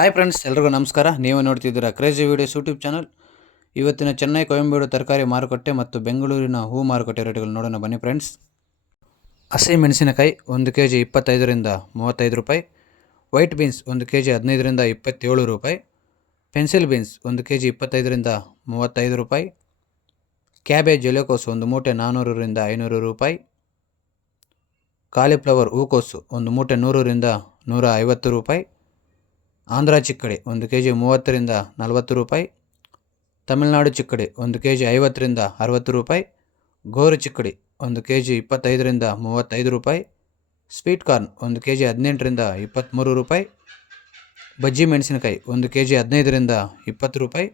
Hi friends ಎಲ್ರಿಗೂ ನಮಸ್ಕಾರ. ನೀವು ನೋಡ್ತಿದ್ದೀರಾ ಕ್ರೇಜಿ ವೀಡಿಯೋಸ್ ಯೂಟ್ಯೂಬ್ ಚಾನಲ್ ಇವತ್ತಿನ ಚೆನ್ನೈ ಕೊಯಂಬೇಡು ತರಕಾರಿ ಮಾರುಕಟ್ಟೆ ಮತ್ತು ಬೆಂಗಳೂರಿನ ಹೂ ಮಾರುಕಟ್ಟೆ ರೇಟ್ಗಳು ನೋಡೋಣ ಬನ್ನಿ ಫ್ರೆಂಡ್ಸ್ ಹಸಿ ಮೆಣಸಿನಕಾಯಿ ಒಂದು ಕೆ ಜಿ ಇಪ್ಪತ್ತೈದರಿಂದ ಮೂವತ್ತೈದು ರೂಪಾಯಿ. ವೈಟ್ ಬೀನ್ಸ್ ಒಂದು ಕೆ ಜಿ ಹದಿನೈದರಿಂದ ಇಪ್ಪತ್ತೇಳು ರೂಪಾಯಿ. ಪೆನ್ಸಿಲ್ ಬೀನ್ಸ್ ಒಂದು ಕೆ ಜಿ ಇಪ್ಪತ್ತೈದರಿಂದ ಮೂವತ್ತೈದು ರೂಪಾಯಿ. ಕ್ಯಾಬೇಜ್ ಎಲೆಕೋಸು ಒಂದು ಮೂಟೆ ನಾನ್ನೂರರಿಂದ ಐನೂರು ರೂಪಾಯಿ. ಕಾಲಿಫ್ಲವರ್ ಹೂಕೋಸು ಒಂದು ಮೂಟೆ ನೂರರಿಂದ ನೂರ ಐವತ್ತು ರೂಪಾಯಿ. ಆಂಧ್ರ ಚಿಕ್ಕಡಿ ಒಂದು ಕೆ ಜಿ ಮೂವತ್ತರಿಂದ ನಲವತ್ತು ರೂಪಾಯಿ, ತಮಿಳುನಾಡು ಚಿಕ್ಕಡಿ ಒಂದು ಕೆ ಜಿ ಐವತ್ತರಿಂದ ಅರವತ್ತು ರೂಪಾಯಿ, ಗೋರು ಚಿಕ್ಕಡಿ ಒಂದು ಕೆ ಜಿ ಇಪ್ಪತ್ತೈದರಿಂದ ಮೂವತ್ತೈದು ರೂಪಾಯಿ, ಸ್ವೀಟ್ ಕಾರ್ನ್ ಒಂದು ಕೆ ಜಿ ಹದಿನೆಂಟರಿಂದ ಇಪ್ಪತ್ತ್ಮೂರು ರೂಪಾಯಿ, ಬಜ್ಜಿ ಮೆಣಸಿನಕಾಯಿ ಒಂದು ಕೆ ಜಿ ಹದಿನೈದರಿಂದ ಇಪ್ಪತ್ತು ರೂಪಾಯಿ,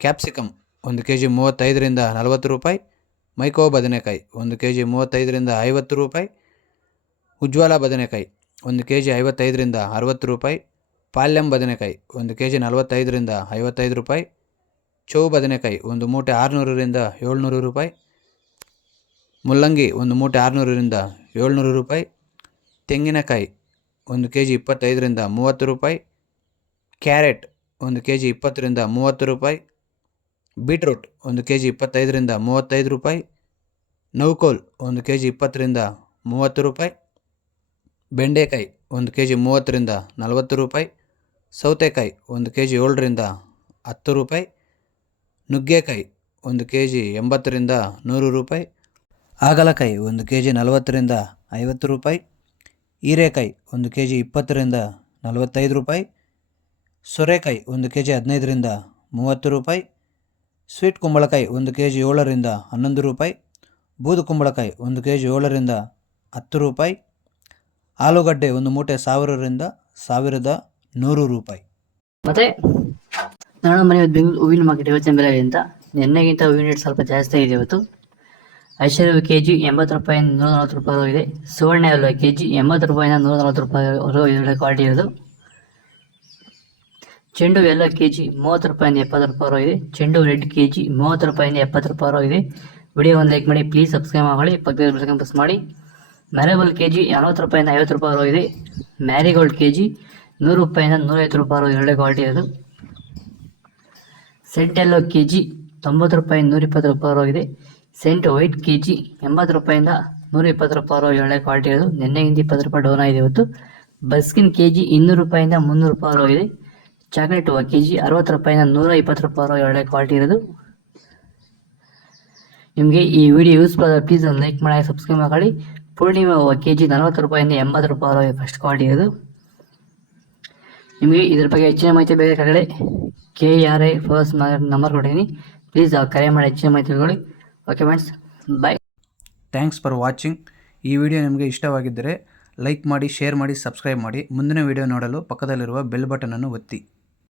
ಕ್ಯಾಪ್ಸಿಕಮ್ ಒಂದು ಕೆ ಜಿ ಮೂವತ್ತೈದರಿಂದ ನಲವತ್ತು ರೂಪಾಯಿ, ಮೈಕೋ ಬದನೆಕಾಯಿ ಒಂದು ಕೆ ಜಿ ಮೂವತ್ತೈದರಿಂದ ಐವತ್ತು ರೂಪಾಯಿ, ಉಜ್ವಾಲ ಬದನೆಕಾಯಿ ಒಂದು ಕೆ ಜಿ ಐವತ್ತೈದರಿಂದ ಅರವತ್ತು ರೂಪಾಯಿ ಪಾಲ್ಯಂ ಬದನೆಕಾಯಿ, ಒಂದು ಕೆ ಜಿ ನಲವತ್ತೈದರಿಂದ ಐವತ್ತೈದು ರೂಪಾಯಿ. ಚೌ ಬದನೆಕಾಯಿ, ಒಂದು ಮೂಟೆ ಆರುನೂರರಿಂದ ಏಳ್ನೂರು ರೂಪಾಯಿ. ಮುಲ್ಲಂಗಿ, ಒಂದು ಮೂಟೆ ಆರುನೂರರಿಂದ ಏಳ್ನೂರು ರೂಪಾಯಿ. ತೆಂಗಿನಕಾಯಿ, ಒಂದು ಕೆ ಜಿ ಇಪ್ಪತ್ತೈದರಿಂದ ಮೂವತ್ತು ರೂಪಾಯಿ. ಕ್ಯಾರೆಟ್, ಒಂದು ಕೆ ಜಿ ಇಪ್ಪತ್ತರಿಂದ ಮೂವತ್ತು ರೂಪಾಯಿ. ಬೀಟ್ರೂಟ್, ಒಂದು ಕೆ ಜಿ ಇಪ್ಪತ್ತೈದರಿಂದ ಮೂವತ್ತೈದು ರೂಪಾಯಿ. ನೌಕೋಲ್, ಒಂದು ಕೆ ಜಿ ಇಪ್ಪತ್ತರಿಂದ ಮೂವತ್ತು ರೂಪಾಯಿ. ಬೆಂಡೆಕಾಯಿ, ಒಂದು ಕೆ ಜಿ ಮೂವತ್ತರಿಂದ ನಲವತ್ತು ರೂಪಾಯಿ. ಸೌತೆಕಾಯಿ ಒಂದು ಕೆ ಜಿ ಏಳರಿಂದ ಹತ್ತು ರೂಪಾಯಿ, ನುಗ್ಗೆಕಾಯಿ ಒಂದು ಕೆ ಜಿ ಎಂಬತ್ತರಿಂದ ನೂರು ರೂಪಾಯಿ, ಹಾಗಲಕಾಯಿ ಒಂದು ಕೆ ಜಿ ನಲವತ್ತರಿಂದ ಐವತ್ತು ರೂಪಾಯಿ, ಹೀರೆಕಾಯಿ ಒಂದು ಕೆ ಜಿ ಇಪ್ಪತ್ತರಿಂದ ನಲವತ್ತೈದು ರೂಪಾಯಿ, ಸೊರೆಕಾಯಿ ಒಂದು ಕೆ ಜಿ ಹದಿನೈದರಿಂದ ಮೂವತ್ತು ರೂಪಾಯಿ, ಸ್ವೀಟ್ ಕುಂಬಳಕಾಯಿ ಒಂದು ಕೆ ಜಿ ಏಳರಿಂದ ಹನ್ನೊಂದು ರೂಪಾಯಿ, ಬೂದು ಕುಂಬಳಕಾಯಿ ಒಂದು ಕೆ ಜಿ ಏಳರಿಂದ ಹತ್ತು ರೂಪಾಯಿ, ಆಲೂಗಡ್ಡೆ ಒಂದು ಮೂಟೆ ಸಾವಿರರಿಂದ ಸಾವಿರದ ನೂರು ರೂಪಾಯಿ. ಮತ್ತೆ? ನಾನು ಮನೆ ಇವತ್ತು ಬೆಂಗಳೂರು ಹೂವಿನ ಮಾರ್ಕೆಟ್ ಇವತ್ತಿನ ಬೆಲೆ ಅಂತ. ನಿನ್ನೆಗಿಂತ ಹೂವಿನ ರೇಟ್ ಸ್ವಲ್ಪ ಜಾಸ್ತಿ ಇದೆ ಇವತ್ತು. ಐಶ್ವರ್ಯ ಕೆ ಜಿ ಎಂಬತ್ತು ರೂಪಾಯಿಂದ ನೂರ ನಲ್ವತ್ತು ರೂಪಾಯಿ ಇದೆ. ಸುವರ್ಣ ಅಲ್ಲ ಕೆ ಜಿ ಎಂಬತ್ತು ರೂಪಾಯಿಂದ ನೂರ ನಲ್ವತ್ತು ರೂಪಾಯಿ ಕ್ವಾಲಿಟಿ ಇರೋದು. ಚೆಂಡು ಎಲ್ಲ ಕೆ ಜಿ ಮೂವತ್ತು ರೂಪಾಯಿಂದ ಎಪ್ಪತ್ತು ರೂಪಾಯಿ ಇದೆ. ಚೆಂಡು ರೆಡ್ ಕೆ ಜಿ ಮೂವತ್ತು ರೂಪಾಯಿಂದ ಎಪ್ಪತ್ತು ರೂಪಾಯಿ ಇದೆ. ವಿಡಿಯೋ ಒಂದು ಲೈಕ್ ಮಾಡಿ ಪ್ಲೀಸ್ ಸಬ್ಸ್ಕ್ರೈಬ್ ಮಾಡಿ. ಪಕ್ಕದ ಬೆಲ್ ಪ್ರೆಸ್ ಮಾಡಿ. ಮ್ಯಾರೇಬಲ್ ಕೆ ಜಿ ನಲ್ವತ್ತು ರೂಪಾಯಿಂದ ಐವತ್ತು ರೂಪಾಯಿ ಇದೆ. ಮ್ಯಾರಿಗೋಲ್ಡ್ ಕೆ ಜಿ ನೂರು ರೂಪಾಯಿಂದ ನೂರೈವತ್ತು ರೂಪಾಯಿ ಒಳ್ಳೆ ಕ್ವಾಲಿಟಿ ಅದು. ಸೆಂಟ್ ಎಲ್ಲೋ ಕೆ ಜಿ ತೊಂಬತ್ತು ರೂಪಾಯಿ ನೂರ ಇಪ್ಪತ್ತು ರೂಪಾಯಿ ಇದೆ ಸೆಂಟ್ ವೈಟ್ ಕೆ ಜಿ ಎಂಬತ್ತು ರೂಪಾಯಿಂದ ನೂರ ಇಪ್ಪತ್ತು ರೂಪಾಯಿ ಒಳ್ಳೆ ಕ್ವಾಲಿಟಿ ನಿನ್ನೆ ನಿನ್ನೆಗಿಂತ ಇಪ್ಪತ್ತು ರೂಪಾಯಿ ಡೌನ್ ಆಗಿದೆ ಇವತ್ತು. ಬಸ್ಕಿನ್ ಕೆ ಜಿ ಇನ್ನೂರು ರೂಪಾಯಿಂದ ಮುನ್ನೂರು ರೂಪಾಯಿ ಇದೆ ಚಾಕ್ಲೇಟ್ ಕೆ ಜಿ ಅರವತ್ತು ರೂಪಾಯಿಂದ ನೂರ ಇಪ್ಪತ್ತು ರೂಪಾಯಿ ಒಳ್ಳೆ ಕ್ವಾಲಿಟಿ ಇರೋದು. ನಿಮಗೆ ಈ ವಿಡಿಯೋ ಯೂಸ್ಫುಲ್ ಆದ ಪ್ಲೀಸ್ ಒಂದು ಲೈಕ್ ಮಾಡಿ ಸಬ್ಸ್ಕ್ರೈಬ್ ಮಾಡಿ. ಪೂರ್ಣಿಮಾ ಕೆ ಜಿ ನಲವತ್ತು ರೂಪಾಯಿಂದ ಎಂಬತ್ತು ರೂಪಾಯಿ ಫಸ್ಟ್ ಕ್ವಾಲಿಟಿ ಇರೋದು. ನಿಮಗೆ ಇದ್ರ ಬಗ್ಗೆ ಹೆಚ್ಚಿನ ಮಾಹಿತಿ ಬೇಕಾಗಲಿ K R I first number ಕೊಟ್ಟಿದ್ದೀನಿ. ಪ್ಲೀಸ್ ಕರೆ ಮಾಡಿ ಹೆಚ್ಚಿನ ಮಾಹಿತಿ ತಿಳ್ಕೊಳ್ಳಿ. Okay friends bye thanks for watching ಈ ವಿಡಿಯೋ ನಿಮಗೆ ಇಷ್ಟವಾಗಿದ್ದರೆ ಲೈಕ್ ಮಾಡಿ ಶೇರ್ ಮಾಡಿ ಸಬ್ಸ್ಕ್ರೈಬ್ ಮಾಡಿ. ಮುಂದಿನ ವಿಡಿಯೋ ನೋಡಲು ಪಕ್ಕದಲ್ಲಿರುವ ಬೆಲ್ ಬಟನನ್ನು ಒತ್ತಿ.